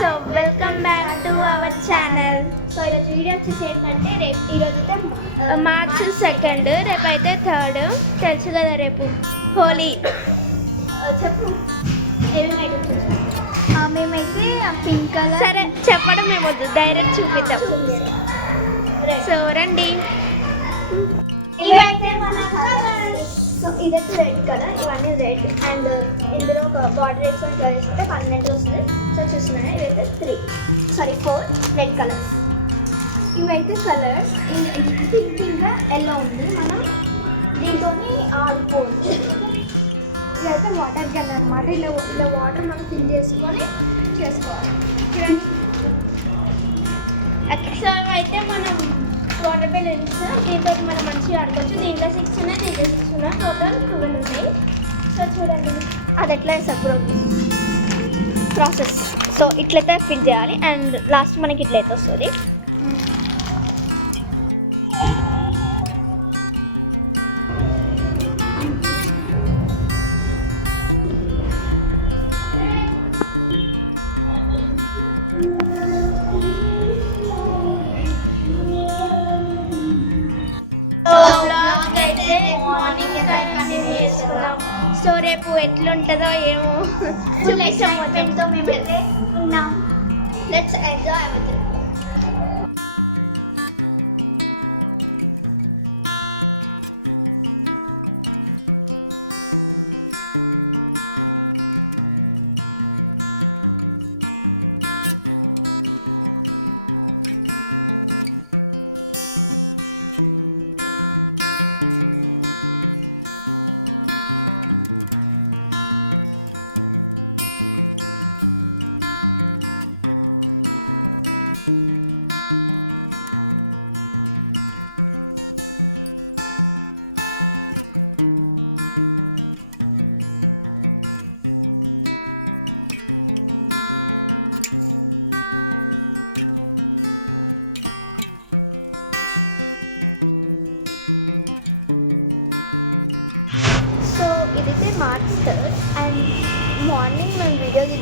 So welcome back to our channel. So ఈరోజు video వచ్చేసి ఏంటంటే ఈరోజు అయితే మార్చ్ 2, రేపైతే 3. తెలుసు కదా రేపు హోలీ. చెప్పు ఏమేమి మేమైతే పింక్ కలర్. సరే చెప్పడం ఏమొద్దు, డైరెక్ట్ చూపిద్దాం. సో రండి. ఇవైతే సో ఇదైతే రెడ్ కలర్, ఇవన్నీ రెడ్ అండ్ ఇందులో ఒక బార్డర్స్ ఆఫ్ కలర్స్ అయితే 12 వస్తుంది. సో చూస్తున్నాయి ఇవైతే 4 రెడ్ కలర్స్. ఇవైతే కలర్స్ పింక్ ఇంకా ఎల్లో ఉంది. మనం దీంతో ఆడుకోవచ్చు. ఇదైతే వాటర్ క్యాన్ అన్నమాట. ఇలా వాటర్ మనం ఫిల్ చేసుకొని చేసుకోవాలి. సో అయితే మనం వాటర్ బ్యాలెన్స్ దీంతో మనం మంచిగా ఆడుకోవచ్చు. దీంట్లో 6 ఉన్నాయి, దీంట్లో 6 ఉన్నాయి, టోటల్ 12 ఉన్నాయి. సో చూడండి అది ఎట్లా వేసాం ప్రాసెస్. సో ఇట్లయితే ఫిట్ చేయాలి అండ్ లాస్ట్ మనకి ఇట్లయితే వస్తుంది. సో రేపు ఎట్లుంటుందో ఏమో ఎక్సైట్మెంట్తో మేమైతే ఉన్నాం. Let's enjoy hour.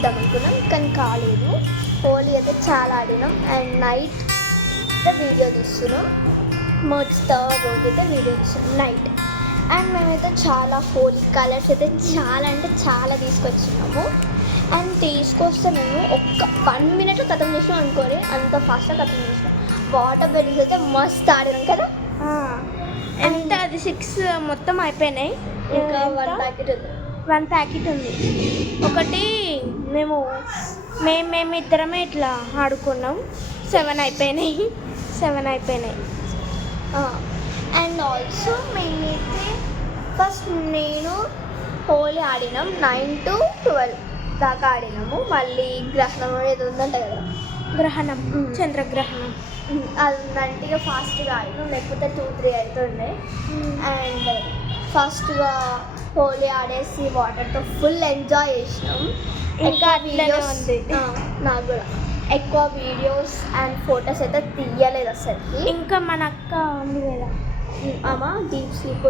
అనుకున్నాం కానీ కాలేదు. హోలీ అయితే చాలా ఆడినాం అండ్ నైట్ అయితే వీడియో తీస్తున్నాం. మార్చ్ 3 రోజు అయితే వీడియో తీస్తున్నాం నైట్. అండ్ మేమైతే చాలా హోలీ కలర్స్ అయితే చాలా అంటే చాలా తీసుకొచ్చినాము. అండ్ తీసుకొస్తే నేను ఒక్క 1 మినిట్లో ఖతం చేసినాం అనుకోని, అంత ఫాస్ట్గా ఖతం చేసినాం. వాటర్ బెలూన్స్ అయితే మస్తు ఆడినాం కదా. ఎంత అది 6 మొత్తం అయిపోయినాయి. ఇంకా 1 ప్యాకెట్ ఉంది. ఒకటి మేము ఇద్దరమే ఇట్లా ఆడుకున్నాం. 7 అయిపోయినాయి. అండ్ ఆల్సో మేమైతే ఫస్ట్ నేను హోలీ ఆడినాం 9 to 12 దాకా ఆడినాము. మళ్ళీ గ్రహణం ఏదో ఉందంట కదా, గ్రహణం చంద్రగ్రహణం, అది ఉందంటే ఫాస్ట్గా ఆడినాం, లేకపోతే 2-3 అవుతుండే. అండ్ ఫాస్ట్గా హోలీ ఆడేసి వాటర్తో ఫుల్ ఎంజాయ్ చేసినాం. ఇంకా అట్లనే ఉంది. నాకు కూడా ఎక్కువ వీడియోస్ అండ్ ఫొటోస్ అయితే తీయలేదు అసలు. ఇంకా మన అక్క ఉంది కదా అమ్మ డీప్ స్లీప్.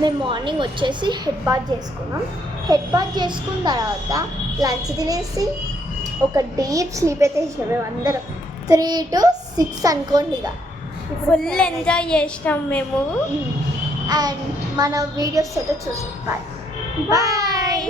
మేము మార్నింగ్ వచ్చేసి హెడ్ బాత్ చేసుకున్నాం. హెడ్ బాత్ చేసుకున్న తర్వాత లంచ్ తినేసి ఒక డీప్ స్లీప్ అయితే వేసినాం. మేము అందరం 3 to 6 అనుకోండి. ఇక ఫుల్ ఎంజాయ్ చేసినాం మేము. అండ్ మన వీడియోస్ అయితే చూసాం. బాయ్.